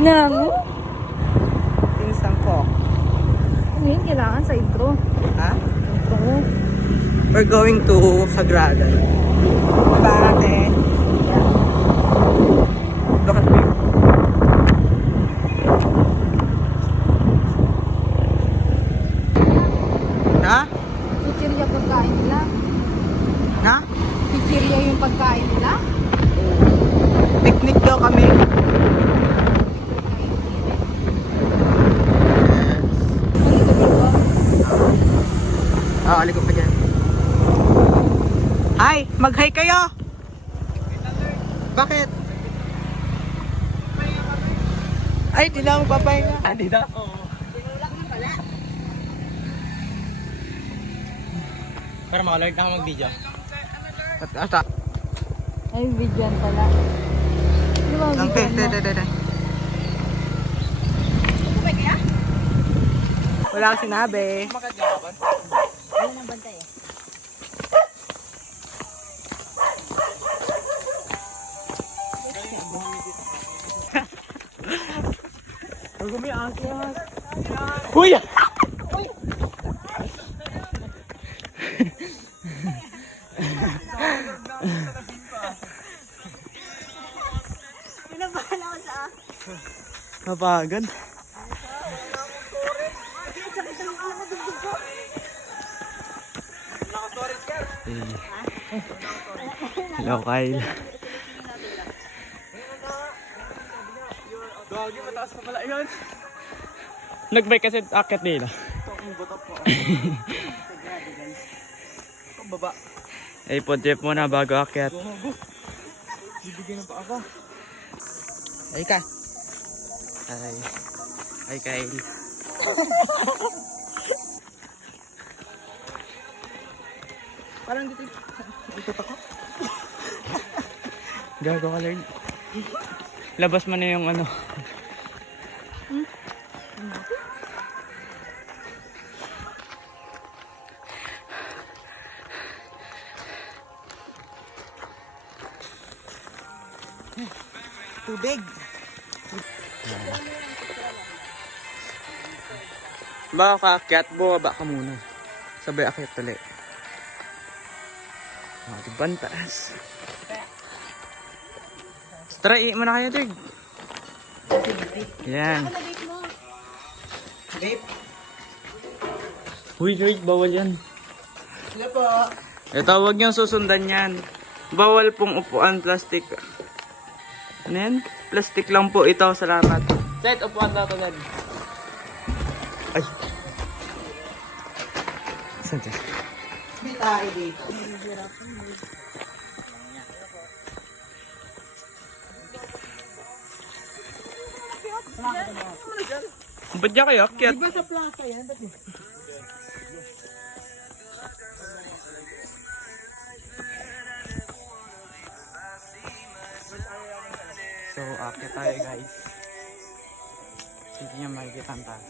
Nangu? Pinsan ko. Ngayon, kailangan sa intro. Ha? Intro mo. We're going to Sagrada. Diba ate? Look at me. Ha? Chichirya pagkain nila. Ha? Chichirya yung pagkain nila. Picnic daw kami. Aliko pa dyan. Hi! Mag-hi kayo! Bakit? Ay, di na magpapahinga. Ah, di na? Oo. Para makalord na ako mag-video. Ata. Ay, bigyan pala. Di ba, Ang bigyan mo? Wala akong sinabi. Wala nang bantay eh. Kuya! Napagod. Hello, Kyle. Gagi, mataas pa pala yun. Nag-bike kasi akit nila. Ito ang buto po. Ito baba. Ay, pod-trip muna bago akit. Bibigyan na pa ako. Ay ka. Ay. Ay, Kyle. Parang dito. Dito ako. Gago ka, Lord. Labas mo na yung ano. Tubig. Baka kaakyat, bumaba ka muna. Sabay akyat ulit. Diban taas. Try mo na kayo, Dig. Yan. Vape. Uy, bawal yan. Ano po? Ito, huwag niyong susundan yan. Bawal pong upuan, plastic. Ano yan? Plastic lang po ito, salamat. Set, upuan daw ito, Dad. Ay. Saan dyan? May tayo dito. Ba't niya kayo? Akyat? Diba sa plaza yan? Ba't niya? So, akyat tayo guys. Hindi niya makikita ang taas.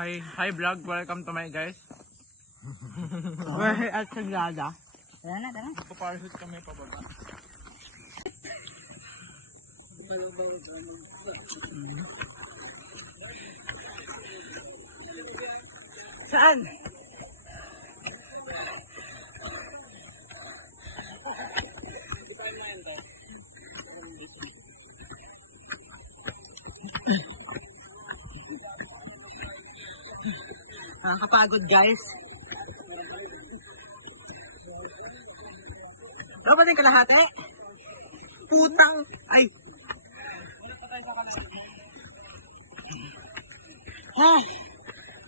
Hi vlog, welcome to my guys. We're here at Sagrada. Tara na, tara. Paparashoot kami pababa. Saan? Nakakapagod guys. Dapat din kalahati. Putang. Ay. Ha.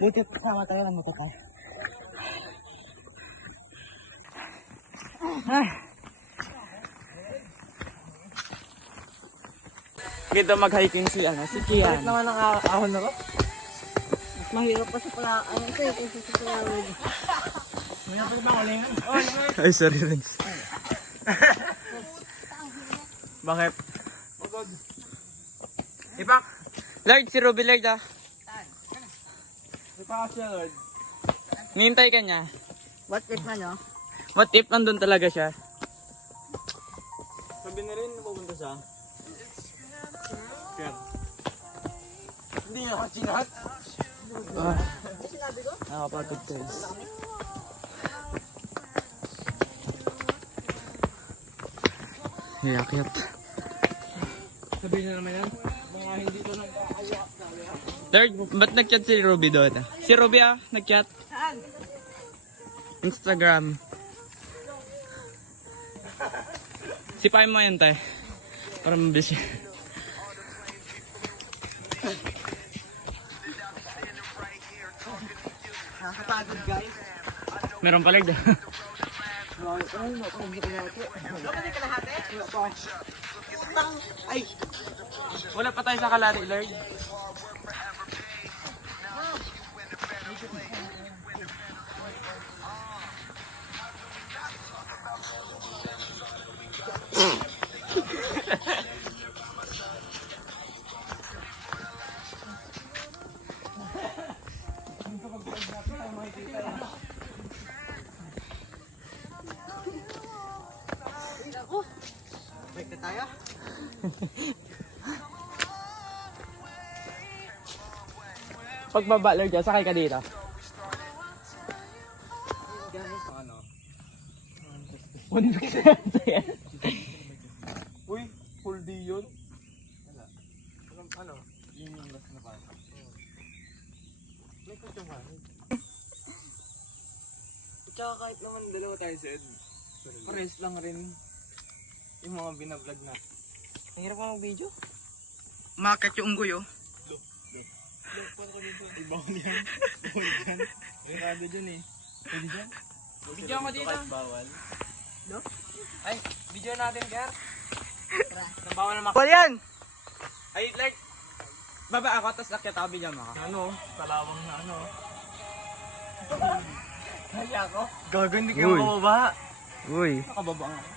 Buti sama tayo lang ito tayo. Gito mag-hiking si Kian. Bakit naman nakakahon na ko? Mahirap pa sa pala. Ano ito eh, kasi sa pala. Ay, sorry rin. Bakit? Ipak! Lord, si Ruby Lord ah. Ipak siya, Lord. Nihintay ka niya. What if ano? What if nandun talaga siya? Sabi na rin napupunta siya. Ker. Hindi nga ako chinat. Sinabi ko? Nakapagod guys. Yakyat. Sabihin na naman yan. Mga hindi to nang kaawa. Third, ba't nag-chat si Ruby doon? Si Ruby nag-chat. Saan? Instagram. Sipain mo yun, tay. Para mabilis yun. Nakakapagod guys. Meron pala doon. Ay, Wala pa tayo sa kalari, Lord. break na tayo. Pagbaba, Lord, sakay ka dito. Guys, Ano? 1% Uy, full day yun? Wala. Ano? Yun yung last na pa. May kutsaman. Tsaka kahit naman dalawa tayo sa Ed. Pares lang rin yung mga binablog na. ang hirap mo mag-video. Makat yung unggoy, oh. Ibawal yan. Bawal yan. May rado dyan eh. Pwede dyan? Video mo dito. Bawal. No? Ay, video natin, Ker. Nabawal na Wala yan! Ay, Lord. Baba ako, tapos akyat ako, video mo ako. Ano? Talawang na ano? Kaya ako. Gago, hindi Uy. kayo mababa. Uy. Nakababa ako.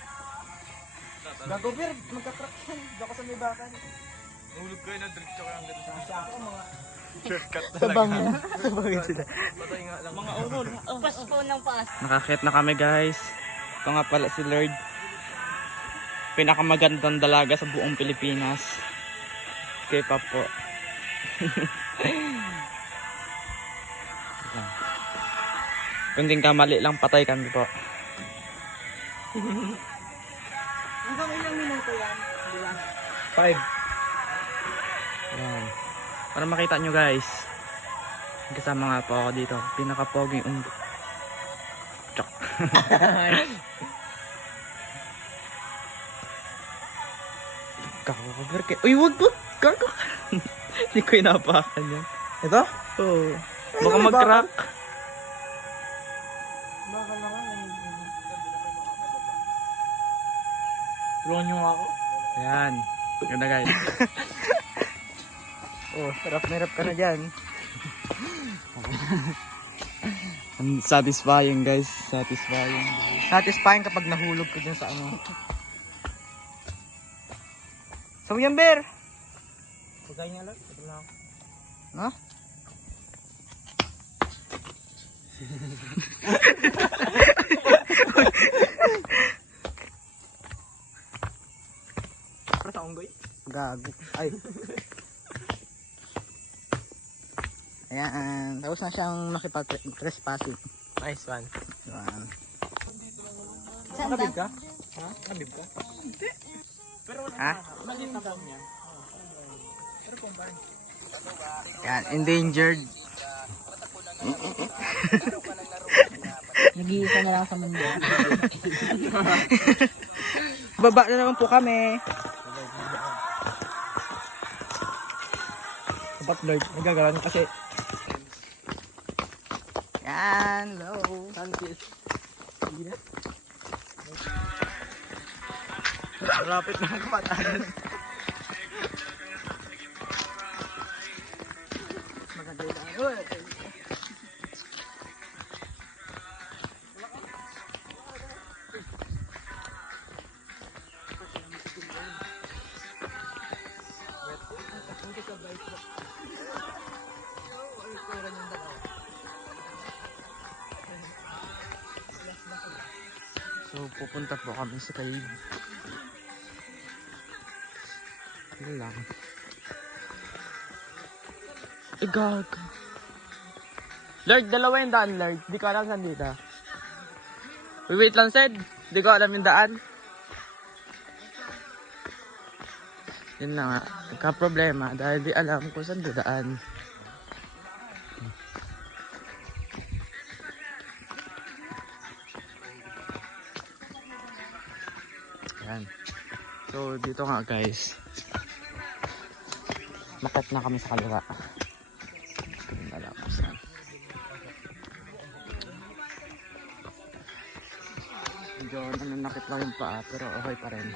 Gago, Ber, magka-track yan. Diyan ko sa may bakan. Nahulog ko yun, nag-diretso ko lang dito sa Kasi ako mga... shortcut Tabang talaga. na. Tabangin sila. Patay nga lang. Mga urol. Pas po ng pas. Nakakit na kami, guys. Ito nga pala si Lord. Pinakamagandang dalaga sa buong Pilipinas. K-pop po. Kunding kamali lang, patay kami po. Hanggang ilang minuto yan? Di ba? 5. Ayan. Para makita nyo, guys. Kasama nga po ako dito. Pinaka-poging unggo. Chok. Kakabar kayo. Uy, wag. Gago. Hindi ko inapakan yan. Ito? Oo. Baka mag-crack. Baka naman. Tulungan nyo nga ako. Ayan. Yun na, guys. Oh, sarap na hirap ka na dyan. Ang satisfying, guys. Satisfying. Satisfying kapag nahulog ko dyan sa ano. So yan, Ber. Pagkain nga lang. Ito lang ako. Ha? Para sa unggoy. Gago. Ay. Ayan. Tapos na siyang makipag-trespassing. Nice one. Ayan. Nakabib ka? Ha? Nakabib ka? Ha? Maliit na bomb niya. Pero kung ba? Ayan. Endangered. Nag-iisa na lang sa mundo. Baba na naman po kami. Dapat Lord, nagagalan kasi. Yan. Low. Sunkiss. Malapit na ang kamatayan. Maganda yun. Uy. So, pupunta po kami sa cave. Yun lang. Igag. Lord, dalawa yung daan, Lord. Di ko alam saan dito. Wait lang, Sed. Di ko alam yung daan. Yun na nga. Nagka-problema dahil di alam kung saan daan. Yan. So, dito nga guys. Makat na kami sa kaliwa. Hindi alam kung saan. Medyo nananakit lang yung paa pero okay pa rin.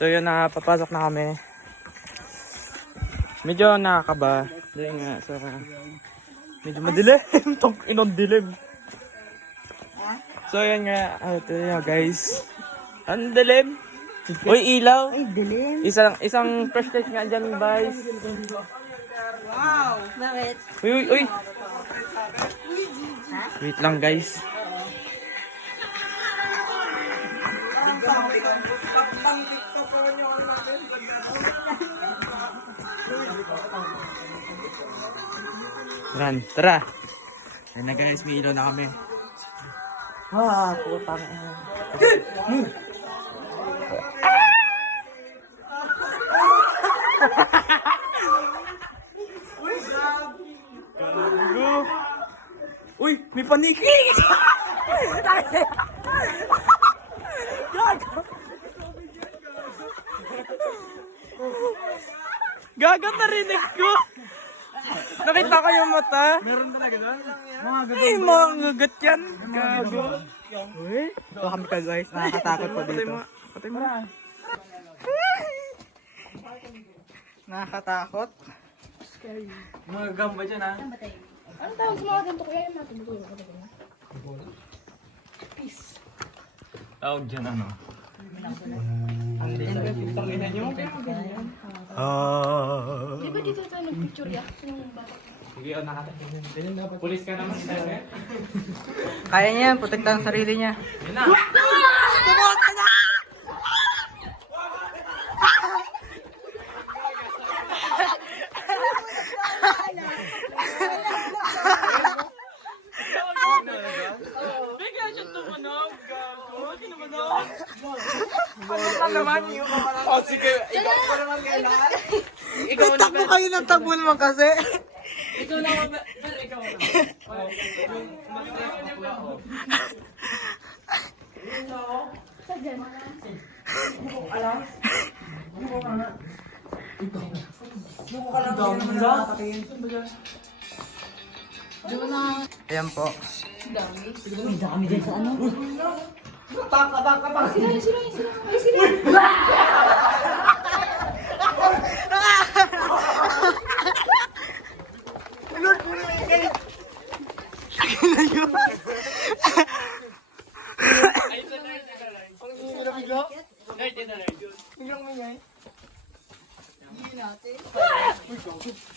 So yun na, papasok na kami. Medyo nakakaba. Dahil nga, so medyo madilim. Tong inong dilim. So yun nga, ito yun guys. Ang dilim. Uy, ilaw. Ay, dilim. Isang flashlight nga dyan, guys. Wow! Bakit? Uy. Wait lang, guys. Tara. Ayun na guys, may ilaw na kami. Putang ina. Uy, may paniki! Gaga, narinig ko! Nakita ko yung mata. Meron talaga doon? Ay, mga ngagat yan. Gago. Uy, ito kami ka guys. Nakakatakot po dito. Patay mo. Nakakatakot. Mga gamba dyan ha. Ano tawag sa mga ganito? Kaya yung natin ito yung Tawag dyan ano? Di ba dito tayo nag-picture ya? Yung bata. Sige, nakatakin. Pulis ka naman tayo eh. Kaya niya yan, protektahan ang sarili niya. Yun na. Bigla siya tumunog. Gago. Kinumanog. Ano ka naman? Oh, sige. Ikaw pa naman kailangan. Ikaw na. Takbo kayo ng takbo naman kasi. Ikaw na. Ikaw na. Ayan po.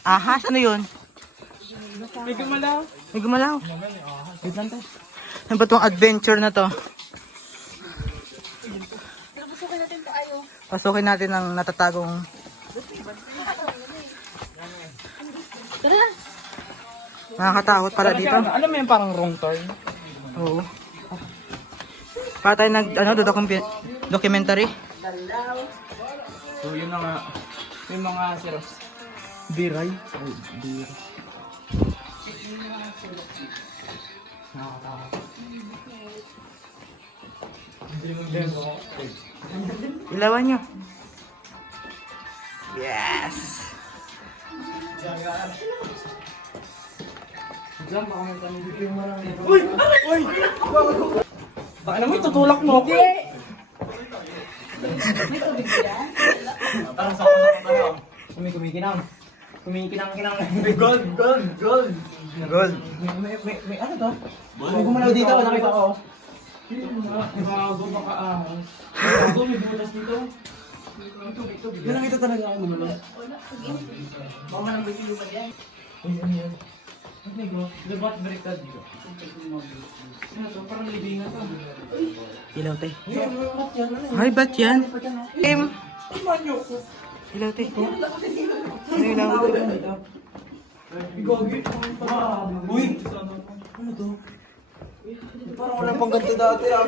Ahas, ano yun? May gumalaw. May gumalaw. Wait lang to. Ano ba itong adventure na to? Pasukin natin pa ayo. Pasukin natin ang natatagong... Tara! Nakakatakot pala dito. Alam mo yung parang wrong turn? Oo. Para tayo documentary. So yun na nga. May mga siros. Biray. Ay, biray. Ilawan nyo. Yes! Baka naman tutulak mo ako. Parang sa ano. Kumikinang. Kumikinang. Gold. Gold! May ano to? May gumalaw dito, nakita ko. Gago, baka ahas. Gago, may butas dito. Yan nakita talaga ang gumalaw. Baka nang may iluman yan. Uy, ano yan? Dapat baliktad dito. Ano to? Parang libingan to. Ilaw, te. Ay, ba't yan? Tim. Ilaw, te. Ano ilaw? Uy! Ano to? Parang wala pang ganito dati ah.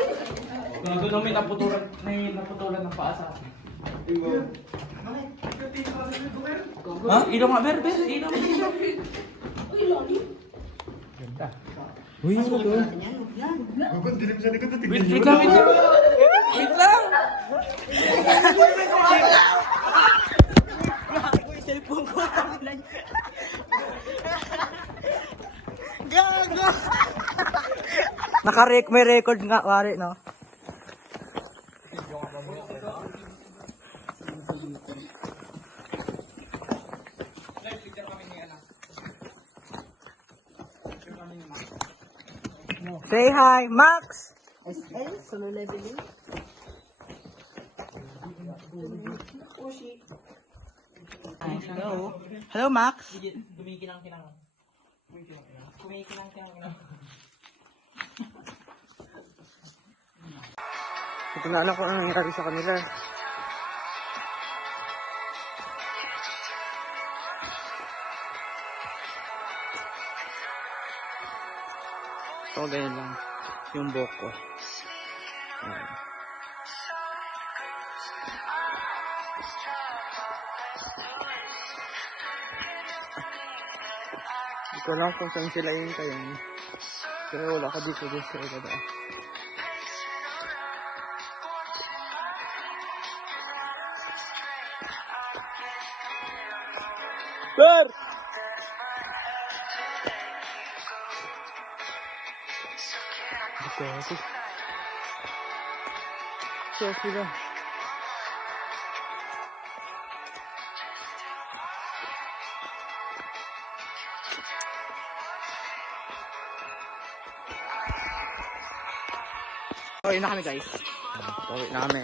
Gago na may naputulan ng paa sa akin. Ha? Ilaw nga, Ber. Ilaw. Uy, ano to? Wait lang. Wait lang. May record nga, wari, no? Say hi, Max! Solo leveling. Hello. Hello, Max. Kumikinang-kinang. Hindi ko na alam kung ano nangyari sa kanila. So, ganyan lang. Yung buhok ko. Ayan. Hindi ko alam kung saan sila yun kayo. Pero wala ka dito sa ibaba. Sir! Dito ako. So sila. Okay na kami, guys. Okay na kami.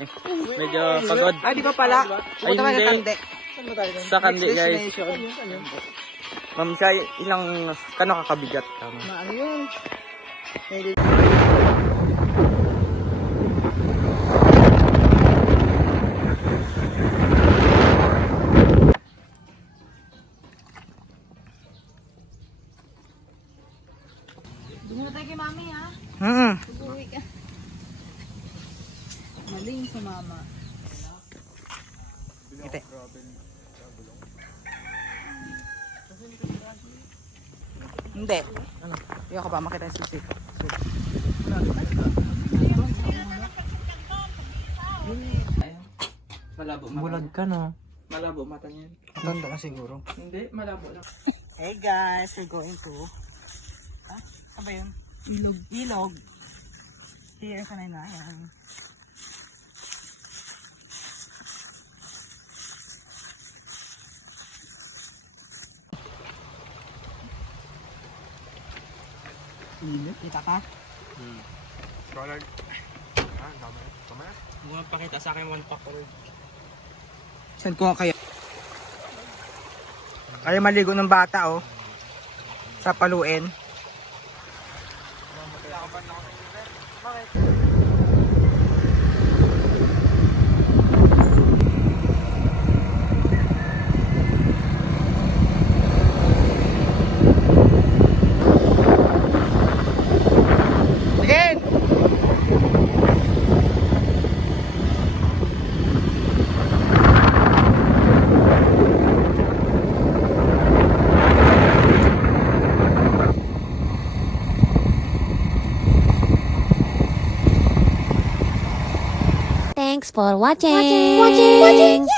Medyo pagod. Ay, di ba pala? Ay, hindi. Sa kandi, guys. Destination. Ma'am, siya ilang kano kakabigat ka? Ano yun? Doon na tayo kay mami ha. Uwi ka. Maling sa mama. Hindi. Ano? Ayaw ka ba makita yung sisig? Malabo mata. Bulag ka no? Malabo mata niyan. Matanda na siguro. Hindi, malabo lang. Hey guys, we're going to... Ano ba yun? Ilog. Ilog. Here ka na yun. Ayan. Kita ka? Huwag pakita sa akin one pack ulit. Saan ko nga kaya? Kaya maligo ng bata oh. Sa paluin. Again! Thanks for watching.